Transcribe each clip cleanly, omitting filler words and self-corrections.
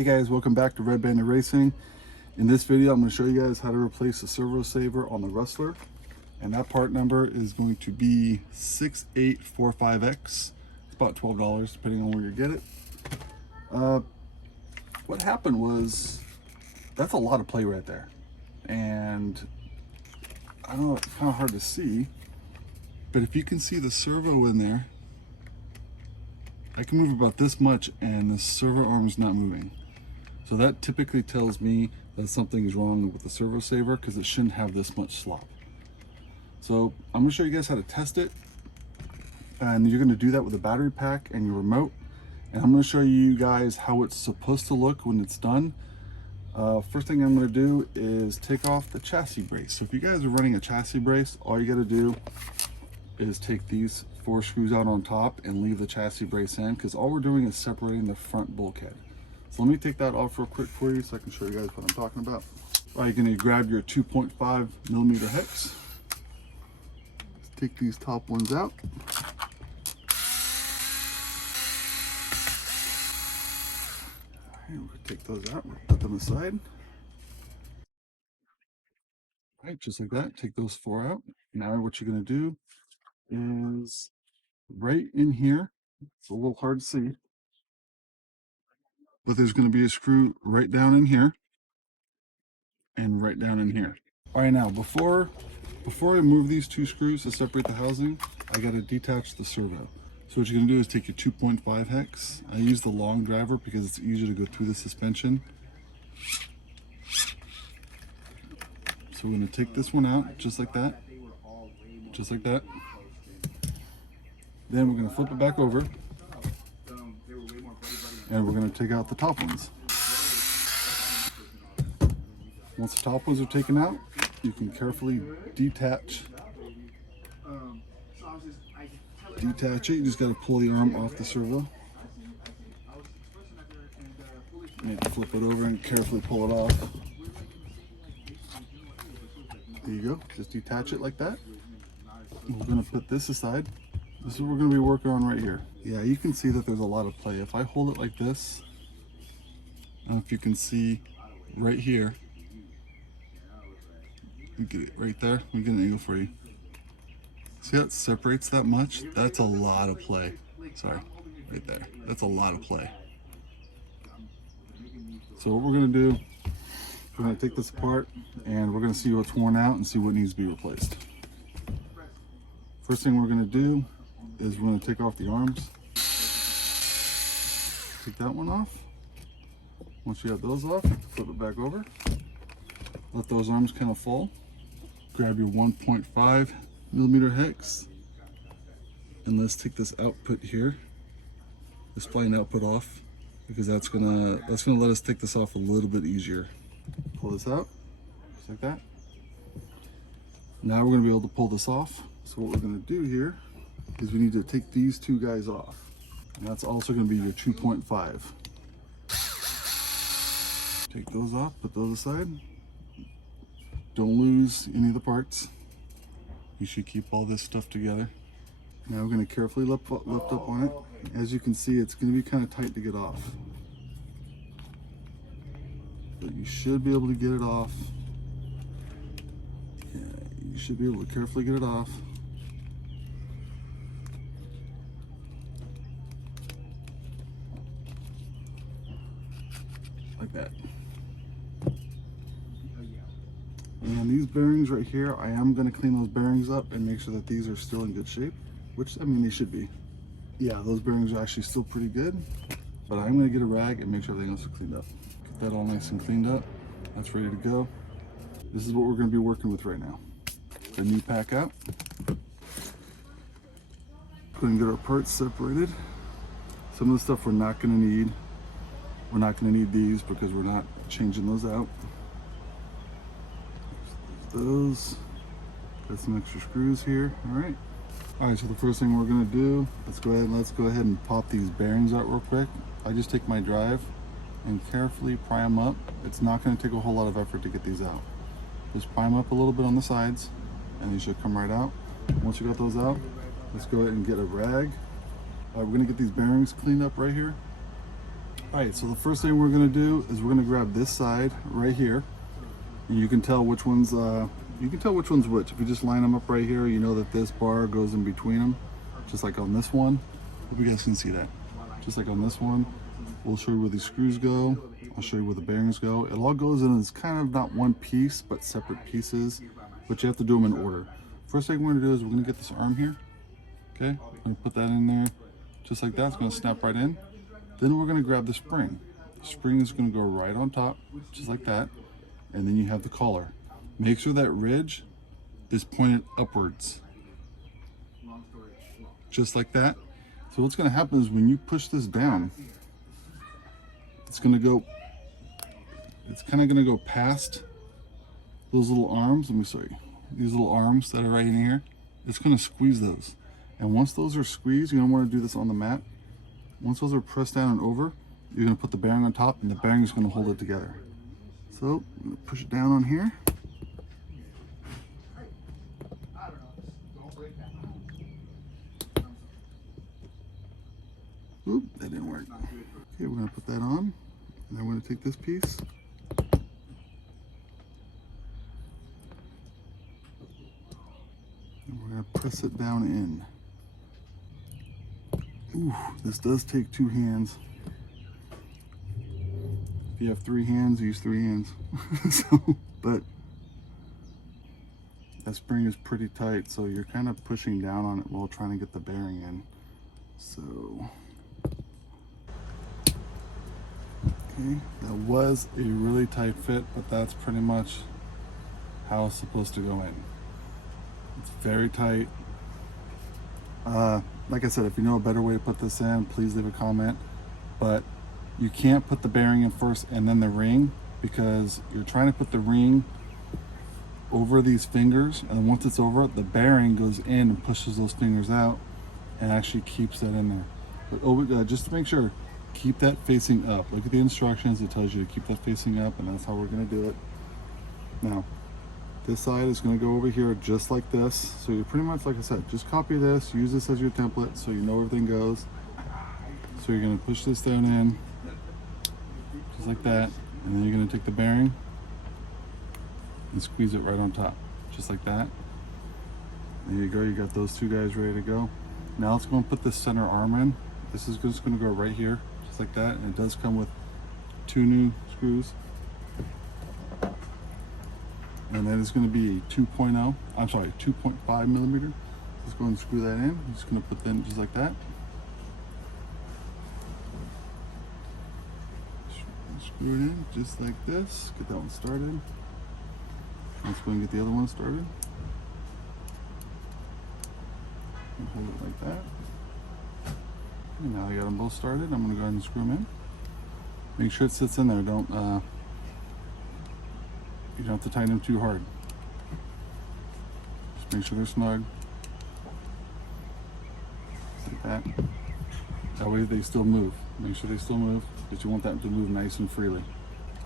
Hey guys, welcome back to Red Bandit Racing. In this video, I'm going to show you guys how to replace the servo saver on the Rustler. And that part number is going to be 6845X. It's about $12 depending on where you get it. What happened was, that's a lot of play right there. And I don't know, it's kind of hard to see, but if you can see the servo in there, I can move about this much and the servo arm's not moving. So that typically tells me that something is wrong with the servo saver because it shouldn't have this much slop. So I'm going to show you guys how to test it, and you're going to do that with a battery pack and your remote. And I'm going to show you guys how it's supposed to look when it's done. First thing I'm going to do is take off the chassis brace. So if you guys are running a chassis brace, all you got to do is take these 4 screws out on top and leave the chassis brace in, because all we're doing is separating the front bulkhead. So let me take that off real quick for you so I can show you guys what I'm talking about. All right, you're going to grab your 2.5 millimeter hex. Let's take these top ones out. All right, we'll take those out, we'll put them aside. All right, just like that, take those 4 out. Now what you're going to do is right in here, it's a little hard to see, but there's going to be a screw right down in here and right down in here. All right, now before I move these 2 screws to separate the housing, I got to detach the servo. So what you're going to do is take your 2.5 hex. I use the long driver because it's easier to go through the suspension. So we're going to take this one out just like that, just like that. Then we're going to flip it back over, and we're going to take out the top ones. Once the top ones are taken out, you can carefully detach it. You just got to pull the arm off the servo. You have to flip it over and carefully pull it off. There you go. Just detach it like that. We're going to put this aside. This is what we're going to be working on right here. Yeah, you can see that there's a lot of play. If I hold it like this, I don't know if you can see right here. You get it right there. We get an angle for you. See how it separates that much? That's a lot of play. Sorry, right there. That's a lot of play. So what we're going to do, we're going to take this apart and we're going to see what's worn out and see what needs to be replaced. First thing we're going to do is we're going to take off the arms. Take that one off. Once you have those off, flip it back over. Let those arms kind of fall. Grab your 1.5 millimeter hex, and let's take this output here, this fine output off, because that's gonna let us take this off a little bit easier. Pull this out, just like that. Now we're gonna be able to pull this off. So what we're gonna do here is we need to take these 2 guys off, and that's also gonna be your 2.5. Take those off, put those aside. Don't lose any of the parts. You should keep all this stuff together. Now we're going to carefully lift up on it. As you can see, it's going to be kind of tight to get off, but you should be able to get it off. Yeah, you should be able to carefully get it off. Like that. And these bearings right here, I am going to clean those bearings up and make sure that these are still in good shape, which, I mean, they should be. Yeah, those bearings are actually still pretty good, but I'm going to get a rag and make sure everything else is cleaned up. Get that all nice and cleaned up. That's ready to go. This is what we're going to be working with right now. The knee pack out. Go ahead and get our parts separated. Some of the stuff we're not going to need. We're not going to need these because we're not changing those out. Those, got some extra screws here. All right, so the first thing we're going to do, let's go ahead and pop these bearings out real quick. I just take my drive and carefully pry them up. It's not going to take a whole lot of effort to get these out. Just pry them up a little bit on the sides and they should come right out. Once you got those out, let's go ahead and get a rag. We're going to get these bearings cleaned up right here. All right, so the first thing we're gonna do is we're gonna grab this side right here. And you can tell which one's which. If you just line them up right here, you know that this bar goes in between them, just like on this one. Hope you guys can see that. Just like on this one, we'll show you where these screws go. I'll show you where the bearings go. It all goes in as kind of not one piece, but separate pieces, but you have to do them in order. First thing we're gonna do is we're gonna get this arm here. Okay, I'm gonna put that in there, just like that. It's gonna snap right in. Then we're gonna grab the spring. The spring is gonna go right on top, just like that. And then you have the collar. Make sure that ridge is pointed upwards, just like that. So what's gonna happen is when you push this down, it's kind of gonna go past those little arms. Let me show you. These little arms that are right in here, it's gonna squeeze those. And once those are squeezed, you don't wanna do this on the mat. Once those are pressed down and over, you're gonna put the bearing on top and the bearing is gonna hold it together. So I'm gonna push it down on here. Oop, that didn't work. Okay, we're gonna put that on, and then we're gonna take this piece. And we're gonna press it down in. Ooh, this does take 2 hands. If you have 3 hands, use 3 hands. But that spring is pretty tight, so you're kind of pushing down on it while trying to get the bearing in. So, okay, that was a really tight fit, but that's pretty much how it's supposed to go in. It's very tight. Like I said, if you know a better way to put this in, please leave a comment. But you can't put the bearing in first and then the ring, because you're trying to put the ring over these fingers, and then once it's over, the bearing goes in and pushes those fingers out and actually keeps that in there. But just to make sure, keep that facing up. Look at the instructions, it tells you to keep that facing up, and that's how we're gonna do it. Now, this side is going to go over here just like this. So you're pretty much, like I said, just copy this, use this as your template so you know everything goes. So you're going to push this down in, just like that. And then you're going to take the bearing and squeeze it right on top, just like that. There you go, you got those 2 guys ready to go. Now let's go and put this center arm in. This is just going to go right here, just like that. And it does come with 2 new screws. And that is going to be a 2.5 millimeter. Let's go and screw that in. I'm just going to put that in just like that. Screw it in just like this. Get that one started. Let's go and get the other one started. And hold it like that. And now I got them both started. I'm going to go ahead and screw them in. Make sure it sits in there. You don't have to tighten them too hard. Just make sure they're snug. Just like that. That way they still move. Make sure they still move, because you want that to move nice and freely.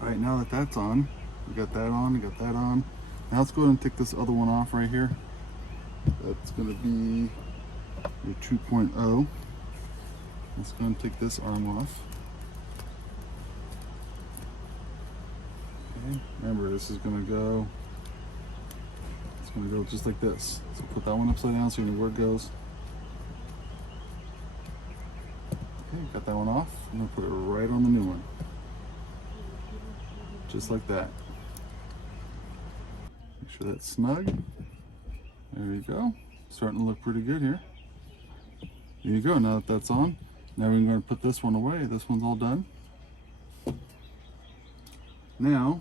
All right, now that that's on, we got that on, we got that on. Now let's go ahead and take this other one off right here. That's going to be your 2.0. Let's go and take this arm off. Okay. Remember, this is going to go, it's going to go just like this. So put that one upside down so you know where it goes. Okay, got that one off. I'm going to put it right on the new one. Just like that. Make sure that's snug. There you go. Starting to look pretty good here. There you go. Now that that's on, now we're going to put this one away. This one's all done. Now,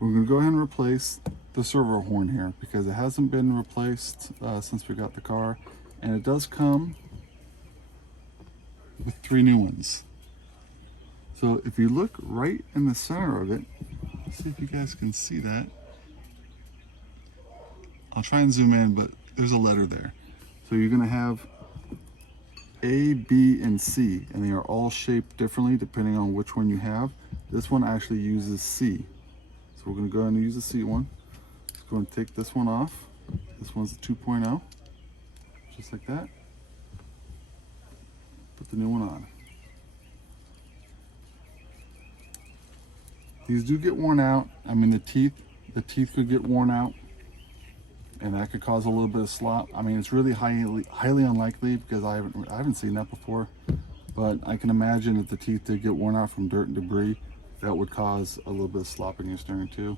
we're going to go ahead and replace the servo horn here, because it hasn't been replaced since we got the car, and it does come with 3 new ones. So if you look right in the center of it, let's see if you guys can see that. I'll try and zoom in, but there's a letter there. So you're going to have A, B, and C, and they are all shaped differently depending on which one you have. This one actually uses C. So we're going to go ahead and use the C one. Let's go and take this one off. This one's the 2.0, just like that. Put the new one on. These do get worn out. I mean, the teeth could get worn out, and that could cause a little bit of slop. I mean, it's really highly unlikely because I haven't seen that before, but I can imagine if the teeth did get worn out from dirt and debris, that would cause a little bit of slop in your steering too.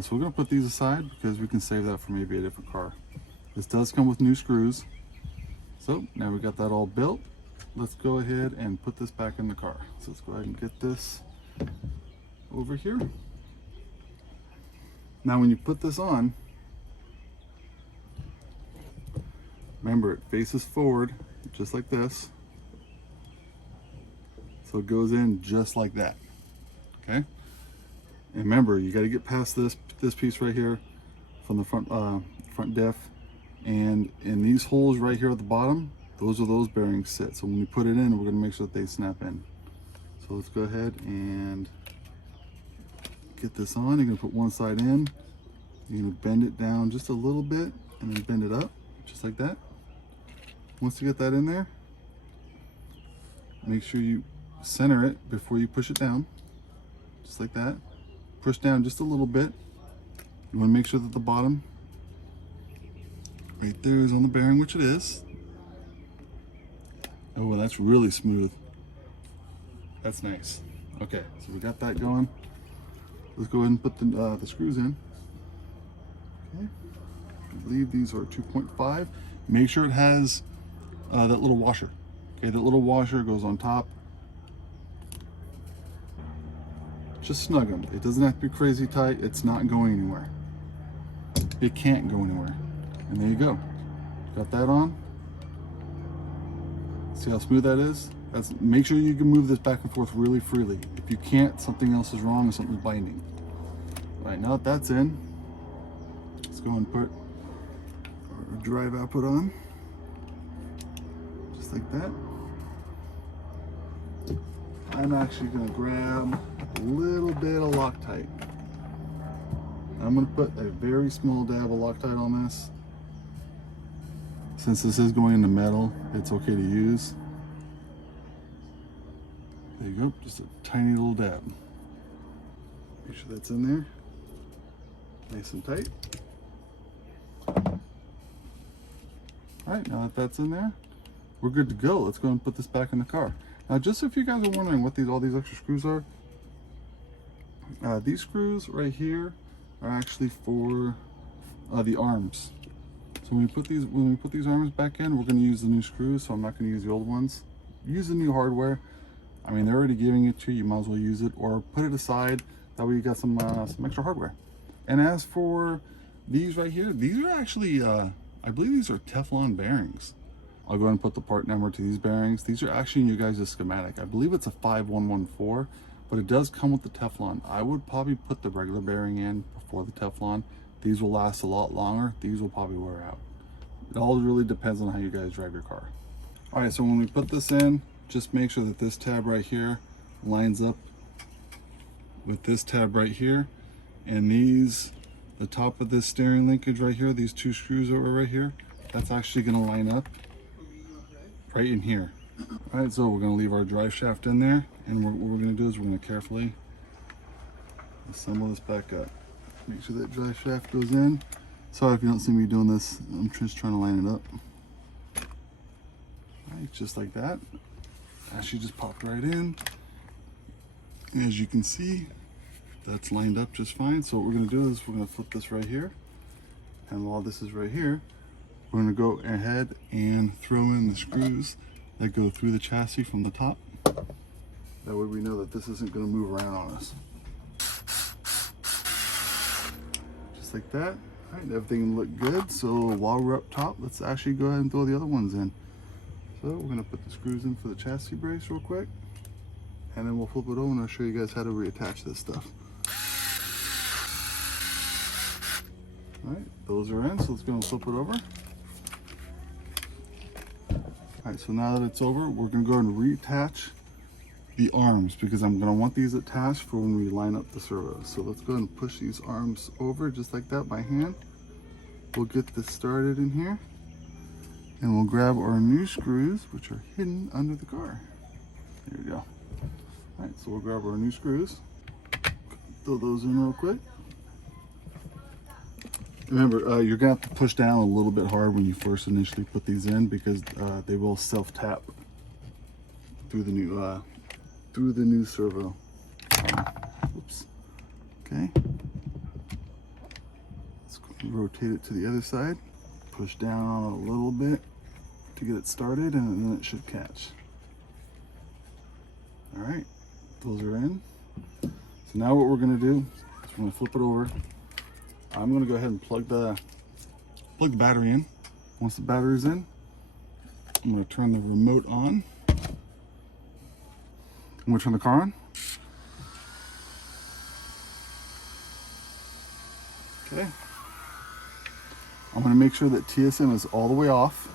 So we're gonna put these aside because we can save that for maybe a different car. This does come with new screws. So now we got that all built. Let's go ahead and put this back in the car. So let's go ahead and get this over here. Now when you put this on, remember it faces forward just like this. So it goes in just like that. Okay? And remember, you got to get past this piece right here from the front diff, and in these holes right here at the bottom, those are those bearings sit. So when you put it in, we're going to make sure that they snap in. So let's go ahead and get this on. You're going to put one side in. You're going to bend it down just a little bit and then bend it up just like that. Once you get that in there, make sure you center it before you push it down, just like that. Push down just a little bit. You want to make sure that the bottom right there is on the bearing, which it is. Oh, well, that's really smooth. That's nice. Okay, so we got that going. Let's go ahead and put the screws in. Okay, I believe these are 2.5. Make sure it has that little washer. Okay, that little washer goes on top. Just snug them. It doesn't have to be crazy tight. It's not going anywhere. It can't go anywhere. And there you go. Got that on. See how smooth that is? Make sure you can move this back and forth really freely. If you can't, something else is wrong or something's binding. All right, now that that's in, let's go and put our drive output on. Just like that. I'm actually going to grab a little bit of Loctite. I'm going to put a very small dab of Loctite on this. Since this is going into metal, it's okay to use. There you go, just a tiny little dab. Make sure that's in there, nice and tight. All right, now that that's in there, we're good to go. Let's go and put this back in the car. Now, just if you guys are wondering what all these extra screws are, these screws right here are actually for the arms. So when we put these arms back in, we're going to use the new screws. So I'm not going to use the old ones. Use the new hardware. I mean, they're already giving it to you. You might as well use it, or put it aside. That way you got some extra hardware. And as for these right here, these are actually, I believe these are Teflon bearings. I'll go ahead and put the part number to these bearings. These are actually in your guys' schematic. I believe it's a 5114, but it does come with the Teflon. I would probably put the regular bearing in before the Teflon. These will last a lot longer. These will probably wear out. It all really depends on how you guys drive your car. All right, so when we put this in, just make sure that this tab right here lines up with this tab right here. And these, the top of this steering linkage right here, these two screws over right here, that's actually gonna line up right in here. All right, so we're gonna leave our drive shaft in there, and what we're gonna do is we're gonna carefully assemble this back up. Make sure that drive shaft goes in. Sorry if you don't see me doing this, I'm just trying to line it up. All right, just like that. Actually just popped right in. And as you can see, that's lined up just fine. So what we're gonna do is we're gonna flip this right here. And while this is right here, we're gonna go ahead and throw in the screws that go through the chassis from the top. That way we know that this isn't gonna move around on us. Just like that. All right, everything looked good. So while we're up top, let's actually go ahead and throw the other ones in. So we're gonna put the screws in for the chassis brace real quick, and then we'll flip it over and I'll show you guys how to reattach this stuff. All right, those are in, so let's go and flip it over. All right, so now that it's over, we're gonna go ahead and reattach the arms because I'm gonna want these attached for when we line up the servos. So let's go ahead and push these arms over just like that by hand. We'll get this started in here, and we'll grab our new screws, which are hidden under the car. There we go. All right, so we'll grab our new screws, throw those in real quick. Remember, you're gonna have to push down a little bit hard when you first initially put these in, because they will self-tap through the new servo. Oops. Okay. Let's rotate it to the other side. Push down on it a little bit to get it started, and then it should catch. All right, those are in. So now what we're gonna do is we're gonna flip it over. I'm gonna go ahead and plug the battery in. Once the battery's in, I'm gonna turn the remote on. I'm gonna turn the car on. Okay. I'm gonna make sure that TSM is all the way off.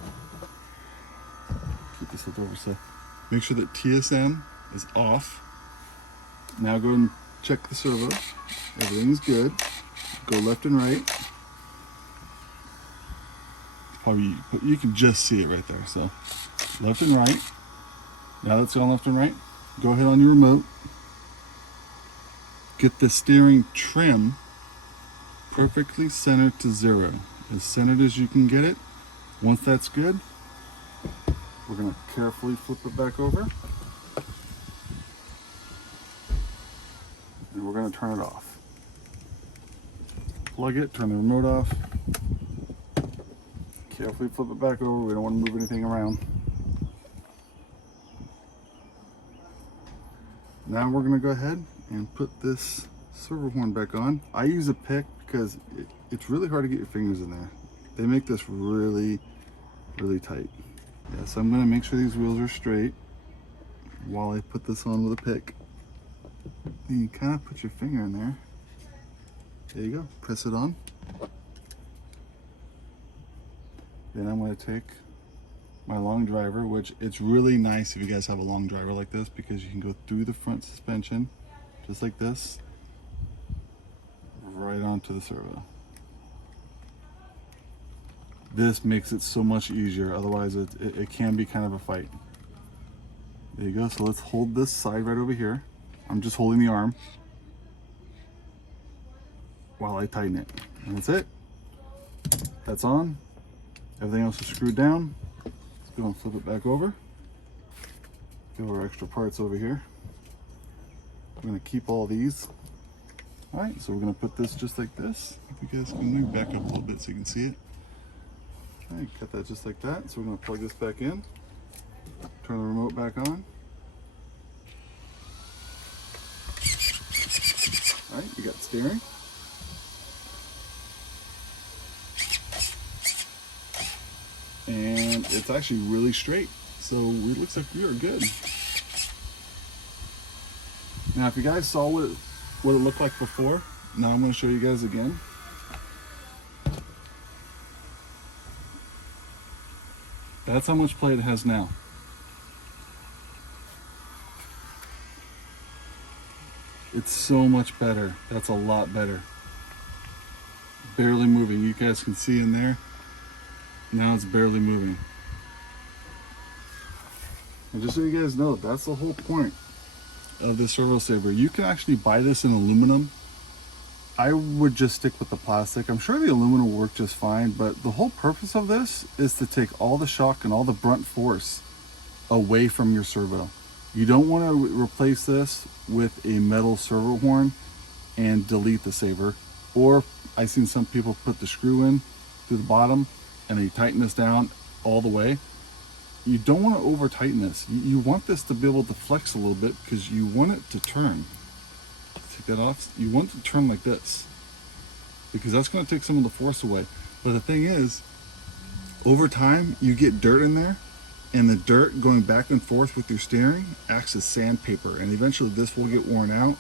Keep this flipped over, so make sure that TSM is off. Now go ahead and check the servo. Everything's good. Go left and right. Probably, you can just see it right there. So left and right. Now that's gone left and right. Go ahead on your remote. Get the steering trim perfectly centered to 0. As centered as you can get it. Once that's good, we're going to carefully flip it back over. And we're going to turn it off. Plug it, turn the remote off. Carefully flip it back over. We don't want to move anything around. Now we're going to go ahead and put this servo horn back on. I use a pick because it's really hard to get your fingers in there. They make this really, really tight. Yeah, so I'm going to make sure these wheels are straight while I put this on with a pick. Then you kind of put your finger in there. There you go, press it on. Then I'm going to take my long driver, which it's really nice if you guys have a long driver like this, because you can go through the front suspension, just like this, right onto the servo. This makes it so much easier, otherwise it can be kind of a fight. There you go, so let's hold this side right over here. I'm just holding the arm while I tighten it. And that's it. That's on. Everything else is screwed down. Let's go and flip it back over. Get our extra parts over here. We're gonna keep all these. All right, so we're gonna put this just like this. If you guys can move back up a little bit so you can see it. Okay, cut that just like that. So we're gonna plug this back in. Turn the remote back on. All right, you got steering. And it's actually really straight, so it looks like we are good. Now if you guys saw what it looked like before, now I'm going to show you guys again. That's how much play it has now. It's so much better. That's a lot better. Barely moving. You guys can see in there. Now it's barely moving. And just so you guys know, that's the whole point of this servo saver. You can actually buy this in aluminum. I would just stick with the plastic. I'm sure the aluminum will work just fine, but the whole purpose of this is to take all the shock and all the brunt force away from your servo. You don't want to replace this with a metal servo horn and delete the saver. Or I've seen some people put the screw in through the bottom and they tighten this down all the way. You don't want to over tighten this. You want this to be able to flex a little bit because you want it to turn. Take that off. You want it to turn like this because that's going to take some of the force away. But the thing is, over time you get dirt in there, and the dirt going back and forth with your steering acts as sandpaper, and eventually this will get worn out,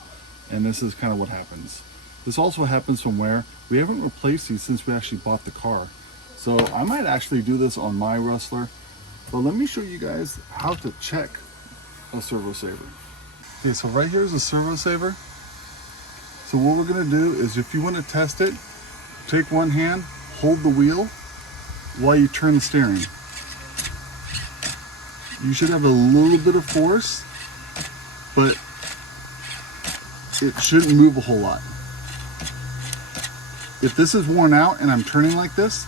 and this is kind of what happens. This also happens from where we haven't replaced these since we actually bought the car. So I might actually do this on my Rustler, but let me show you guys how to check a servo saver. Okay, so right here is a servo saver. So what we're gonna do is, if you want to test it, take one hand, hold the wheel while you turn the steering. You should have a little bit of force, but it shouldn't move a whole lot. If this is worn out and I'm turning like this,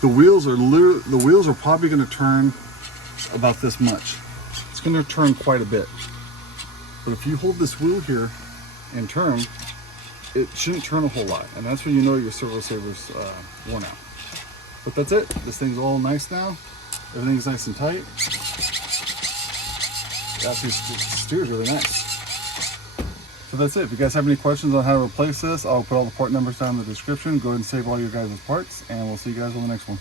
the wheels are probably going to turn about this much. It's going to turn quite a bit. But if you hold this wheel here and turn, it shouldn't turn a whole lot. And that's when you know your servo saver's worn out. But that's it. This thing's all nice now. Everything's nice and tight. Actually, it steers really nice. So that's it. If you guys have any questions on how to replace this, I'll put all the part numbers down in the description. Go ahead and save all your guys' parts, and we'll see you guys on the next one.